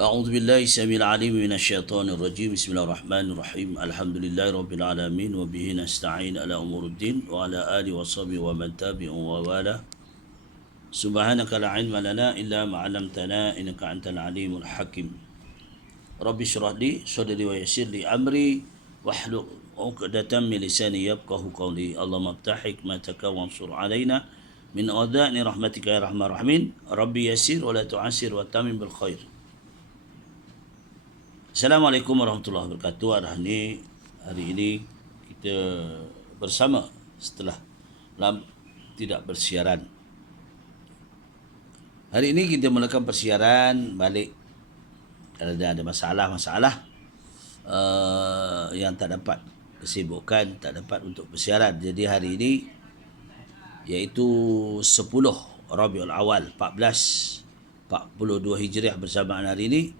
أعوذ بالله السميع العليم من الشيطان الرجيم. بسم الله الرحمن الرحيم. الحمد لله رب العالمين وبه نستعين على أمور الدين وعلى آله وصحبه ومن تبعهم ووالاه. سبحانك لا علم لنا إلا ما علمتنا إنك أنت العليم الحكيم. رب اشرح لي صدري ويسر لي أمري واحلل عقدة من لساني يفقهوا قولي. اللهم افتح حكمتك وانصر علينا من أذان رحمتك يا أرحم الراحمين. ربي يسر ولا تعسر وتمم بالخير. Assalamualaikum warahmatullahi wabarakatuh. Hari ini kita bersama setelah tidak bersiaran. Hari ini kita melakukan persiaran balik kerana ada masalah-masalah yang tak dapat kesibukan, tak dapat untuk bersiaran. Jadi hari ini iaitu 10 Rabiul Awal 1442 Hijriah bersamaan hari ini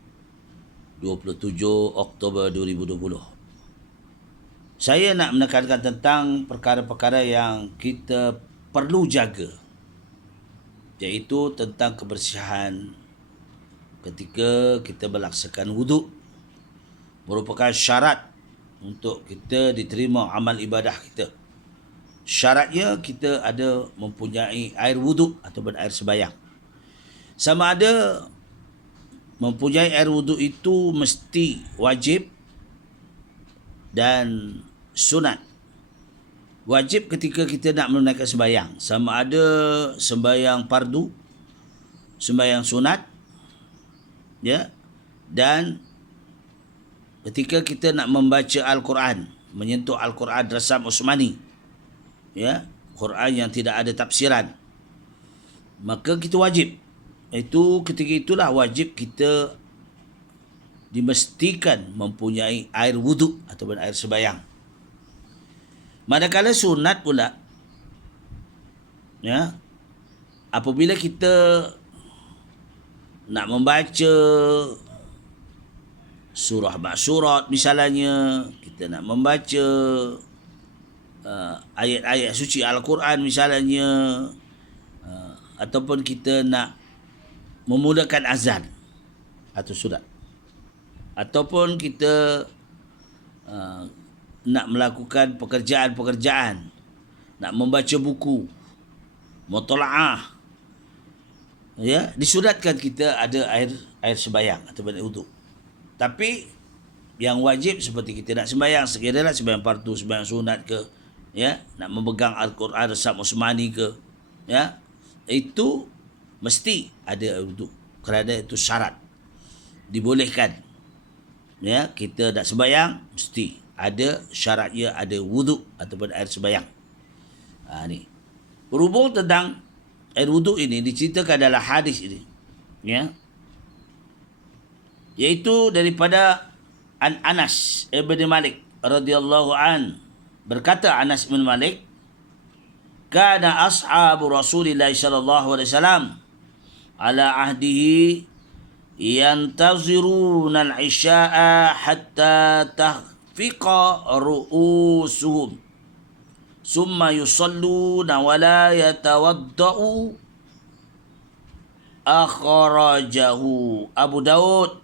27 Oktober 2020. Saya nak menekankan tentang perkara-perkara yang kita perlu jaga, iaitu tentang kebersihan ketika kita melaksanakan wuduk. Merupakan syarat untuk kita diterima amal ibadah kita. Syaratnya kita ada mempunyai air wuduk ataupun air sembahyang. Sama ada mempunyai air wuduk itu mesti wajib dan sunat. Wajib ketika kita nak menunaikan sembahyang, sama ada sembahyang fardu, sembahyang sunat, ya, dan ketika kita nak membaca Al-Quran, menyentuh Al-Quran rasam Utsmani, ya, Quran yang tidak ada tafsiran, maka kita wajib. Itu ketika itulah wajib kita dimestikan mempunyai air wuduk ataupun air sembahyang. Manakala sunat pula, ya, apabila kita nak membaca surah maksurat misalnya, kita nak membaca ayat-ayat suci Al-Quran misalnya, ataupun kita nak memulakan azan atau surat, ataupun kita nak melakukan pekerjaan-pekerjaan, nak membaca buku, mutalaah, ya, disuratkan kita ada air sembahyang atau air wuduk. Tapi yang wajib seperti kita nak sembahyang, sekiranya sembahyang fardu, sembahyang sunat ke, ya, nak memegang Al-Quran rasam Utsmani ke, ya, itu mesti ada air wuduk, kerana itu syarat dibolehkan. Ya, kita nak sembahyang mesti ada syaratnya, ada wuduk ataupun air sembahyang. Ni berhubung tentang air wuduk ini diceritakan dalam hadis ini, ya, iaitu daripada Anas ibn Malik radhiyallahu an, berkata Anas ibn Malik, kana ashabu Rasulillah sallallahu alaihi wasallam ala ahdihi yantaziruna al-isya'a hatta tahfiqa ru'usuhum summa yusalluna wa la yatawadda'u. Akhrajahu Abu Daud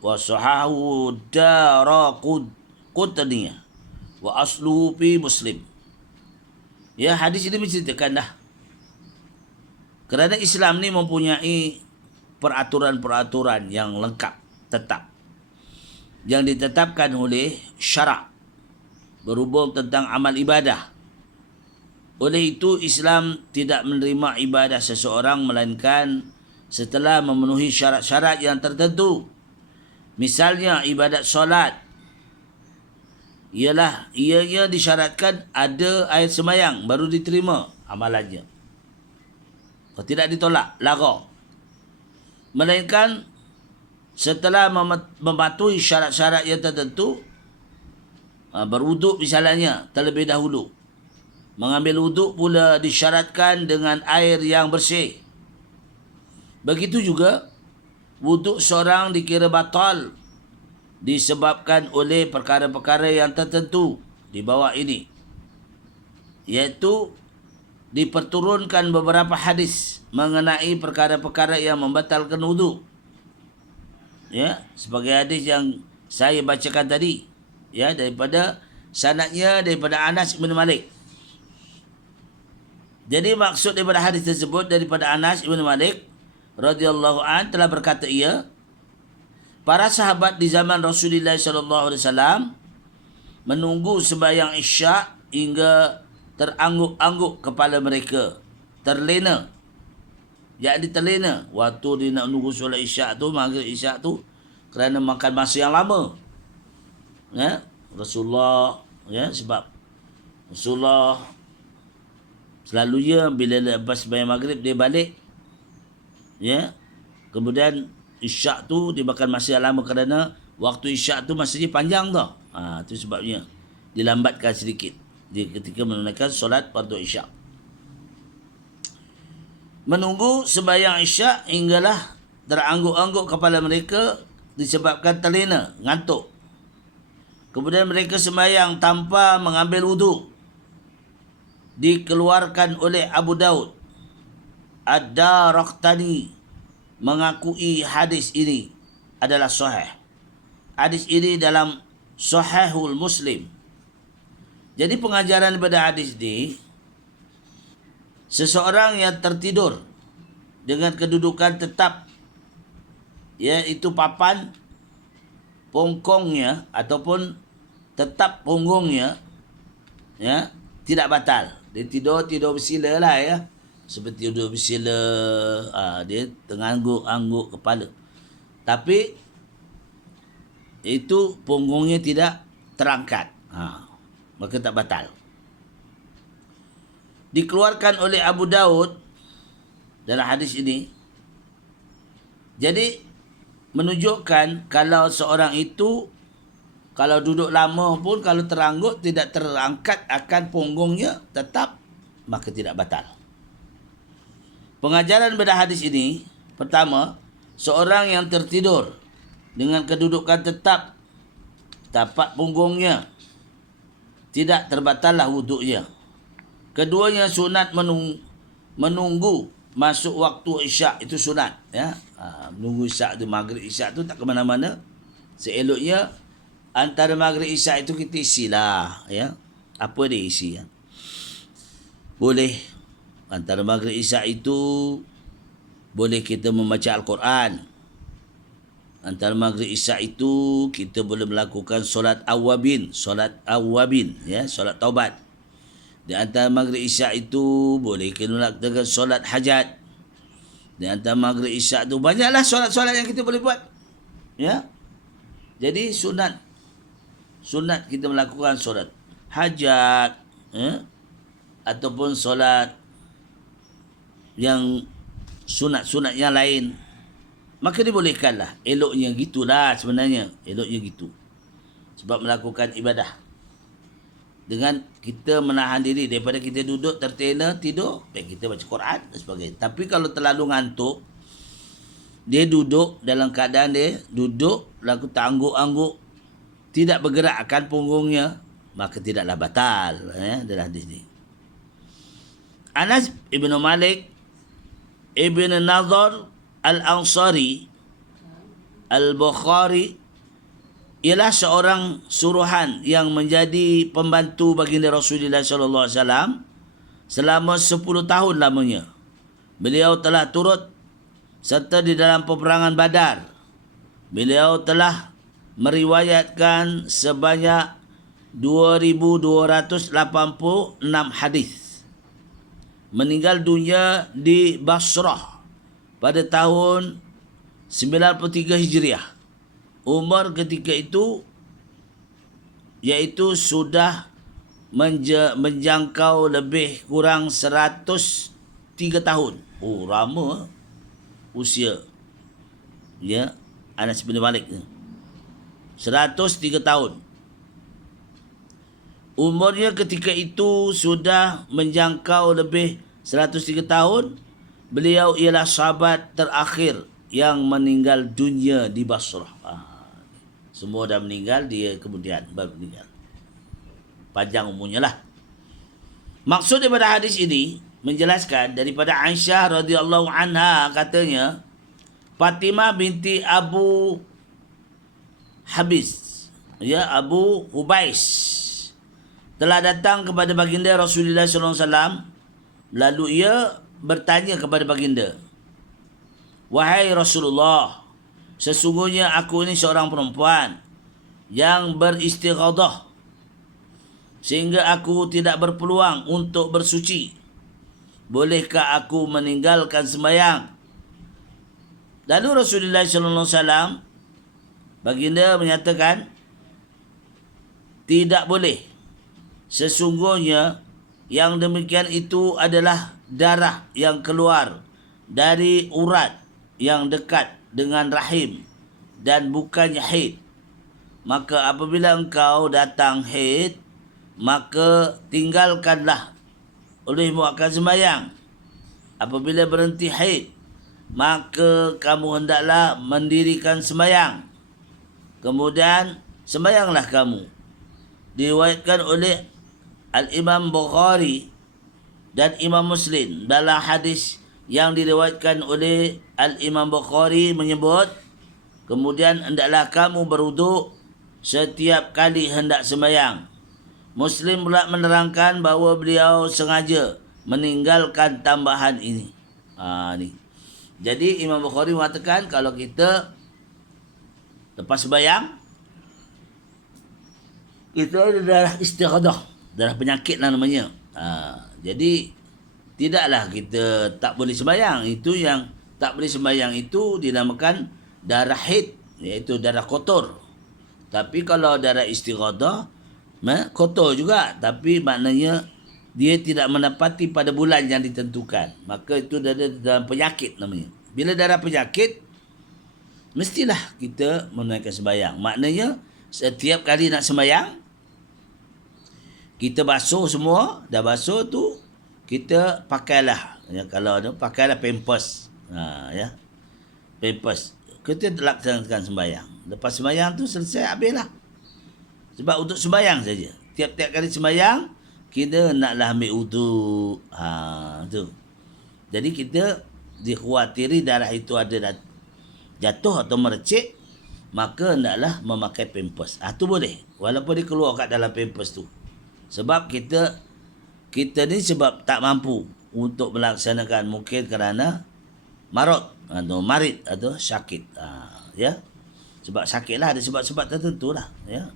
wa sahahu Daraqutni wa asluhu fi Muslim. Ya, hadis ini menceritakan dah kerana Islam ni mempunyai peraturan-peraturan yang lengkap, tetap, yang ditetapkan oleh syarak berhubung tentang amal ibadah. Oleh itu Islam tidak menerima ibadah seseorang melainkan setelah memenuhi syarat-syarat yang tertentu. Misalnya ibadat solat, ialah ianya disyaratkan ada air sembahyang baru diterima amalannya. Kalau tidak ditolak, lara. Melainkan setelah mematuhi syarat-syarat yang tertentu, berwuduk misalnya terlebih dahulu. Mengambil wuduk pula disyaratkan dengan air yang bersih. Begitu juga wuduk seorang dikira batal disebabkan oleh perkara-perkara yang tertentu di bawah ini, iaitu diperturunkan beberapa hadis mengenai perkara-perkara yang membatalkan wuduk. Ya, sebagai hadis yang saya bacakan tadi, ya, daripada sanadnya daripada Anas bin Malik. Jadi maksud daripada hadis tersebut daripada Anas bin Malik radhiyallahu an telah berkata ia, para sahabat di zaman Rasulullah sallallahu alaihi wasallam menunggu sembahyang Isyak hingga terangguk-angguk kepala mereka, terlena. Jadi terlena waktu dia nak menunggu solat Isyak tu, maghrib Isyak tu, kerana makan masa yang lama. Ya, Rasulullah, ya, sebab Rasulullah selalunya bila lepas sembahyang maghrib dia balik, ya, kemudian Isyak tu dia makan masa yang lama kerana waktu Isyak tu masanya panjang tau. Tu sebabnya dilambatkan sedikit dia ketika menunaikan solat fardu Isyak. Menunggu sembahyang Isyak hinggalah terangguk-angguk kepala mereka disebabkan terlena, ngantuk. Kemudian mereka sembahyang tanpa mengambil wuduk. Dikeluarkan oleh Abu Daud. Ad-Daraqtani mengakui hadis ini adalah sahih. Hadis ini dalam Sahihul Muslim. Jadi pengajaran daripada hadis ini, seseorang yang tertidur dengan kedudukan tetap, iaitu papan pungkongnya ataupun tetap punggungnya, ya, tidak batal. Dia tidur bersila lah, ya, seperti tidur bersila, dia tengangguk-angguk kepala, tapi itu punggungnya tidak terangkat, maka tak batal. Dikeluarkan oleh Abu Daud dalam hadis ini. Jadi menunjukkan kalau seorang itu kalau duduk lama pun, kalau teranggut tidak terangkat akan punggungnya tetap, maka tidak batal. Pengajaran pada hadis ini, pertama, seorang yang tertidur dengan kedudukan tetap tapak punggungnya, tidak terbatallah wuduknya. Keduanya sunat menunggu masuk waktu Isyak, itu sunat, ya. Menunggu Isyak tu, maghrib Isyak tu tak ke mana-mana. Seeloknya antara maghrib Isyak itu kita isilah, ya, apa dia isi, ya. Boleh antara maghrib Isyak itu boleh kita membaca Al-Quran. Antara maghrib Isyak itu kita boleh melakukan solat awabin, ya, solat taubat. Di antara maghrib Isyak itu boleh kita melakukan solat hajat. Di antara maghrib Isyak itu banyaklah solat-solat yang kita boleh buat, ya. Jadi sunat kita melakukan solat hajat, ya, ataupun solat yang sunat-sunat yang lain, maka dibolehkanlah. Eloknya gitulah sebenarnya, eloknya gitu. Sebab melakukan ibadah dengan kita menahan diri daripada kita duduk tertena tidur, baik kita baca Quran dan sebagainya. Tapi kalau terlalu ngantuk, dia duduk dalam keadaan dia duduk lalu terangguk-angguk, tidak bergerakkan punggungnya, maka tidaklah batal, ya, dalam hadis ini. Anas ibn Malik ibn Nadhr Al-Ansari Al-Bukhari ialah seorang suruhan yang menjadi pembantu baginda Rasulullah sallallahu alaihi wasallam selama 10 tahun lamanya. Beliau telah turut serta di dalam peperangan Badar. Beliau telah meriwayatkan sebanyak 2286 hadis. Meninggal dunia di Basrah pada tahun 93 Hijriah. Umur ketika itu iaitu sudah menjangkau lebih kurang 103 tahun. Oh, lama usia, ya, Anas bin Malik 103 tahun. Umurnya ketika itu sudah menjangkau lebih 103 tahun. Beliau ialah sahabat terakhir yang meninggal dunia di Basrah. Semua dah meninggal, dia kemudian baru meninggal. Panjang umurnya lah. Maksud daripada hadis ini menjelaskan daripada Aisyah radhiyallahu anha, katanya Fatimah binti Abu Habis, ya, Abu Hubais telah datang kepada baginda Rasulullah SAW. Lalu ia bertanya kepada baginda, "Wahai Rasulullah, sesungguhnya aku ini seorang perempuan yang beristighadah sehingga aku tidak berpeluang untuk bersuci. Bolehkah aku meninggalkan sembahyang?" Lalu Rasulullah SAW, baginda menyatakan, "Tidak boleh. Sesungguhnya yang demikian itu adalah darah yang keluar dari urat yang dekat dengan rahim dan bukannya haid. Maka apabila engkau datang haid, maka tinggalkanlah olehmu akan sembahyang. Apabila berhenti haid, maka kamu hendaklah mendirikan sembahyang. Kemudian sembahyanglah kamu." Diriwayatkan oleh Al-Imam Bukhari dan Imam Muslim. Dalam hadis yang diriwayatkan oleh Al-Imam Bukhari menyebut, "Kemudian hendaklah kamu berwuduk setiap kali hendak sembahyang." Muslim pula menerangkan bahawa beliau sengaja meninggalkan tambahan ini. Ni. Jadi Imam Bukhari mengatakan kalau kita lepas sembahyang, kita ada darah istighadah, darah penyakit lah namanya. Jadi tidaklah kita tak boleh sembahyang. Itu yang tak boleh sembahyang itu dinamakan darah haid, iaitu darah kotor. Tapi kalau darah istighadah, kotor juga, tapi maknanya dia tidak menepati pada bulan yang ditentukan. Maka itu dalam penyakit namanya. Bila darah penyakit, mestilah kita menunaikan sembahyang. Maknanya setiap kali nak sembahyang, kita basuh semua, dah basuh tu kita pakailah, ya, kalau ada pakailah pampers, ya, pampers. Kita laksanakan sembahyang. Lepas sembahyang tu selesai, habislah. Sebab untuk sembahyang saja. Tiap-tiap kali sembahyang, kita naklah ambil uduk. Tu. Jadi kita dikhawatiri darah itu ada jatuh atau merecik, maka hendaklah memakai pampers. Tu boleh. Walaupun dia keluar kat dalam pampers tu. Sebab kita ni sebab tak mampu untuk melaksanakan, mungkin kerana marad atau marid atau sakit. Ya. Sebab sakitlah, ada sebab-sebab tertentu lah, ya.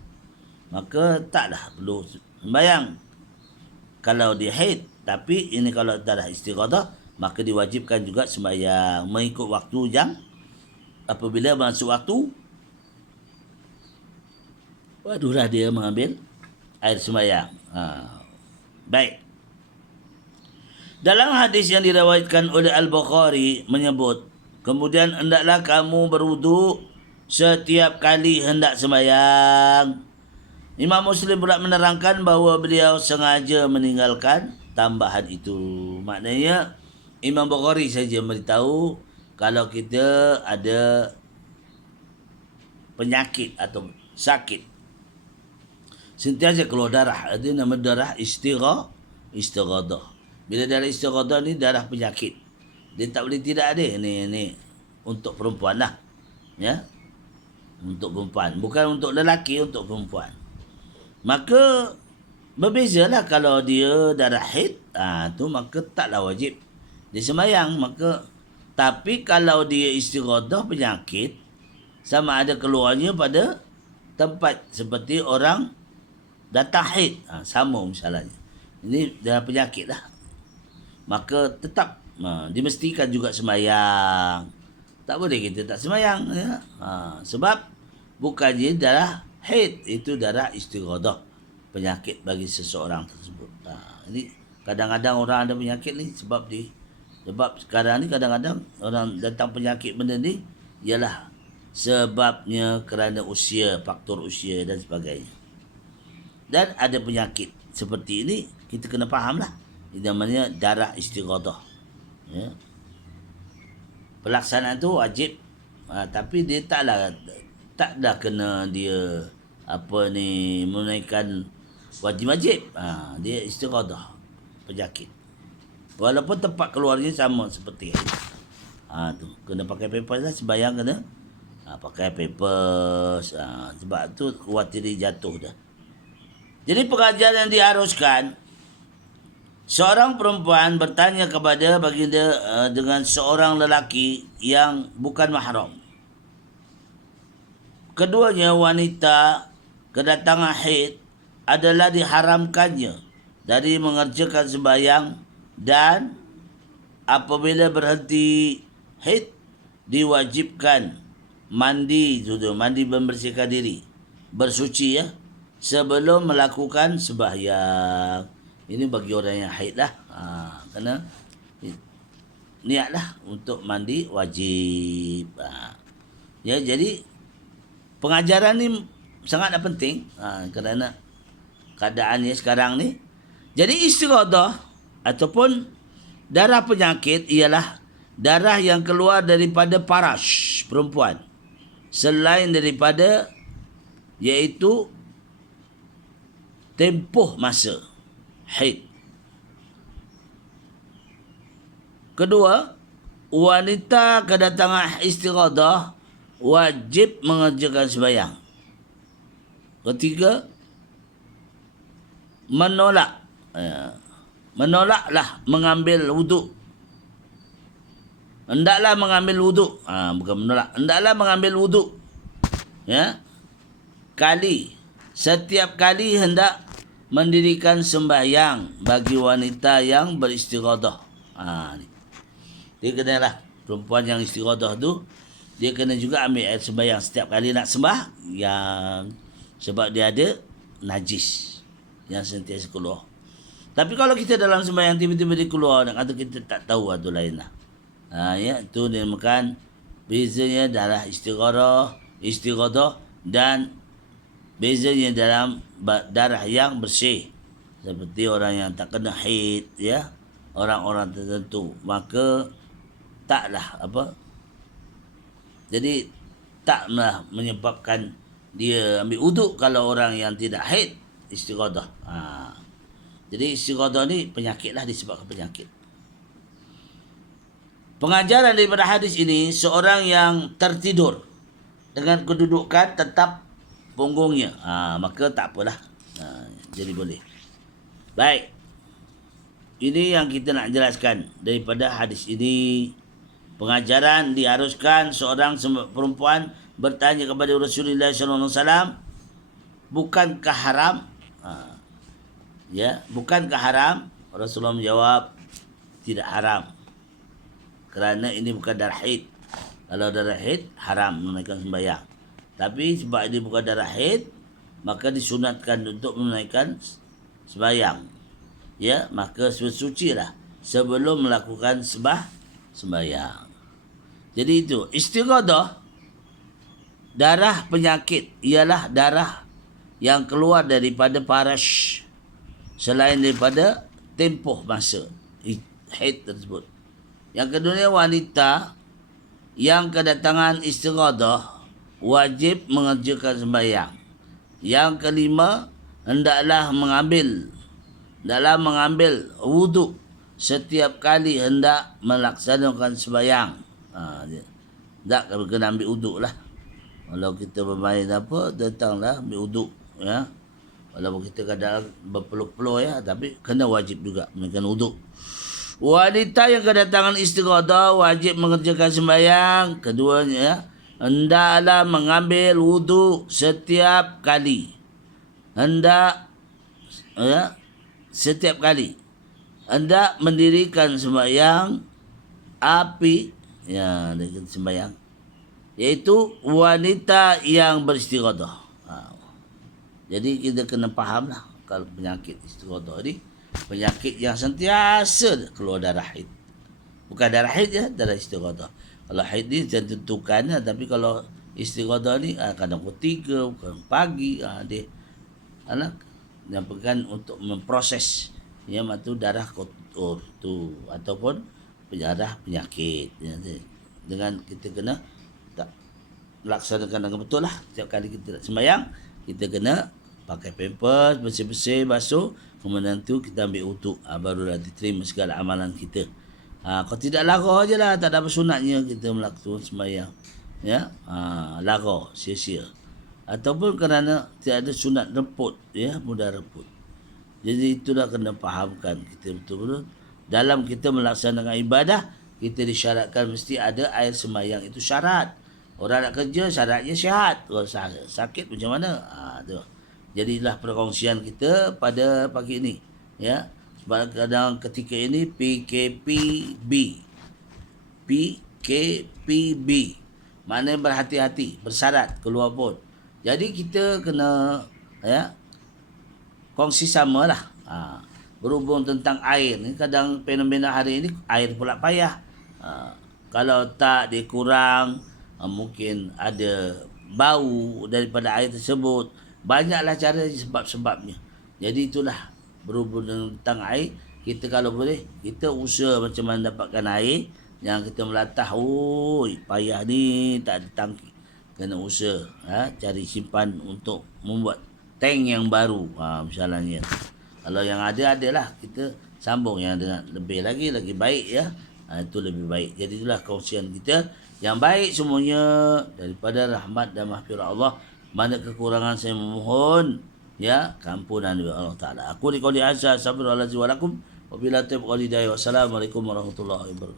Maka taklah perlu sembahyang kalau dia haid. Tapi ini kalau darah istighadah, maka diwajibkan juga sembahyang mengikut waktu yang apabila masuk waktu, waduhlah dia mengambil air sembahyang. Baik. Dalam hadis yang diriwayatkan oleh Al-Bukhari menyebut, "Kemudian hendaklah kamu berwuduk setiap kali hendak sembahyang." Imam Muslim pula menerangkan bahawa beliau sengaja meninggalkan tambahan itu. Maknanya Imam Bukhari saja memberitahu kalau kita ada penyakit atau sakit, sentiasa keluar darah, ada nama darah istighadah. Bila darah istighadah ni darah penyakit, dia tak boleh tidak ada. Ni untuk perempuan lah, ya, untuk perempuan, bukan untuk lelaki, untuk perempuan. Maka berbezalah kalau dia darah haid, tu maka taklah wajib dia sembahyang. Maka tapi kalau dia istighadah penyakit, sama ada keluarnya pada tempat seperti orang datang haid, sama misalnya. Ini darah penyakit lah. Maka tetap dimestikan juga sembahyang. Tak boleh kita tak sembahyang, ya. Sebab bukannya darah haid, itu darah istighadah, penyakit bagi seseorang tersebut. Ini kadang-kadang orang ada penyakit ni sebab sekarang ni kadang-kadang orang datang penyakit benda ni ialah sebabnya kerana usia, faktor usia dan sebagainya. Dan ada penyakit seperti ini, kita kena fahamlah. Ini namanya darah istighadah. Ya. Pelaksanaan tu wajib, tapi dia taklah kena dia menunaikan wajib-wajib. Dia istighadah penyakit. Walaupun tempat keluarnya sama seperti itu. Tu kena pakai pampers lah, sembahyang kena Pakai pampers. Sebab tu khawatir dia jatuh dah. Jadi pengajaran yang diharuskan, seorang perempuan bertanya kepada baginda dengan seorang lelaki yang bukan mahram. Keduanya wanita kedatangan haid adalah diharamkannya dari mengerjakan sembahyang, dan apabila berhenti haid diwajibkan mandi membersihkan diri, bersuci sebelum melakukan sembahyang. Ini bagi orang yang haid lah. Kena niatlah untuk mandi wajib. Jadi pengajaran ni sangatlah penting kerana keadaannya sekarang ni. Jadi istighadah ataupun darah penyakit ialah darah yang keluar daripada parash perempuan selain daripada iaitu tempoh masa haid. Kedua, wanita kedatangan istighadah wajib mengerjakan sembahyang. Ketiga, menolaklah mengambil wuduk. Hendaklah mengambil wuduk. Bukan menolak. Hendaklah mengambil wuduk. Setiap kali hendak mendirikan sembahyang bagi wanita yang beristighadah. Dia kenalah perempuan yang istighadah tu, dia kena juga ambil air sembahyang setiap kali nak sembahyang, sebab dia ada najis yang sentiasa keluar. Tapi kalau kita dalam sembahyang tiba-tiba dia keluar, nak kata kita tak tahu, tu lain lah. Itu dinamakan bezanya darah istighadah dan bezanya dalam darah yang bersih. Seperti orang yang tak kena haid, orang-orang tertentu, maka taklah jadi taklah menyebabkan dia ambil wuduk kalau orang yang tidak haid istighadah. Jadi istighadah ni penyakitlah, disebabkan penyakit. Pengajaran daripada hadis ini, seorang yang tertidur dengan kedudukan tetap punggungnya, maka tak apalah. Jadi boleh. Baik. Ini yang kita nak jelaskan daripada hadis ini. Pengajaran diharuskan seorang perempuan bertanya kepada Rasulullah SAW, bukankah haram? Bukankah haram? Rasulullah menjawab, tidak haram. Kerana ini bukan darah haid. Kalau darah haid, haram menunaikan sembahyang. Tapi sebab ini bukan darah haid, maka disunatkan untuk menunaikan sembahyang. Maka bersucilah sebelum melakukan sembahyang. Jadi itu, istighadah, darah penyakit ialah darah yang keluar daripada parash selain daripada tempoh masa haid tersebut. Yang kedua, wanita yang kedatangan istighadah wajib mengerjakan sembahyang. Yang kelima, hendaklah mengambil wuduk setiap kali hendak melaksanakan sembahyang. Tak kena ambil wuduk lah. Kalau kita bermain datanglah ambil wuduk. Walaupun kita kadang berpeluh-peluh tapi kena wajib juga menunaikan wuduk. Wanita yang kedatangan istighadah wajib mengerjakan sembahyang. Keduanya, hendaklah mengambil wuduk setiap kali. Setiap kali hendak mendirikan sembahyang sembahyang, iaitu wanita yang beristighadah. Jadi kita kena fahamlah, kalau penyakit istighadah ni penyakit yang sentiasa keluar darah haid. Bukan darah haid darah istighadah. Kalau haid ni tentukan, tapi kalau istighadah ni kadang pukul 3, bukan pagi, dia yang pegang untuk memproses itu darah kotor tu ataupun darah penyakit. Dengan kita kena tak laksanakan dengan betul lah. Setiap kali kita nak sembahyang, kita kena pakai pampers, bersih-bersih, basuh, kemudian tu kita ambil wuduk, barulah diterima segala amalan kita. Kalau tidak lara je lah, tak ada apa sunatnya kita melakukan sembahyang. ya, lara, sia-sia. Ataupun kerana tiada sunat reput, ya, mudah reput. Jadi itulah kena fahamkan kita betul-betul dalam kita melaksanakan ibadah, kita disyaratkan mesti ada air sembahyang, itu syarat. Orang nak kerja syaratnya sihat. Orang sakit macam mana? Tu. Jadilah perkongsian kita pada pagi ini, ya. Sebab kadang ketika ini PKPB. PKPB. Maknanya berhati-hati, bersyarat keluar pun. Jadi kita kena, ya, kongsi sama lah. Berhubung tentang air ni, kadang fenomena hari ini air pula payah. Kalau tak dia kurang, mungkin ada bau daripada air tersebut. Banyaklah cara sebab-sebabnya. Jadi itulah berhubung tentang air, kita kalau boleh kita usaha macam mana dapatkan air. Yang kita melatah, payah ni tak ada tangki, kena usaha, cari simpan untuk membuat tank yang baru, misalnya. Kalau yang adalah kita sambung yang dengan lebih lagi baik, ya. Itu lebih baik. Jadi itulah kongsian kita yang baik semuanya daripada rahmat dan mahfirah Allah. Mana kekurangan saya memohon, ya, keampunan dari Allah Taala. Aku di qouli hadza, astaghfirullahalazim wa lakum wa billahi taufiq wal hidayah. Wassalamualaikum warahmatullahi wabarakatuh.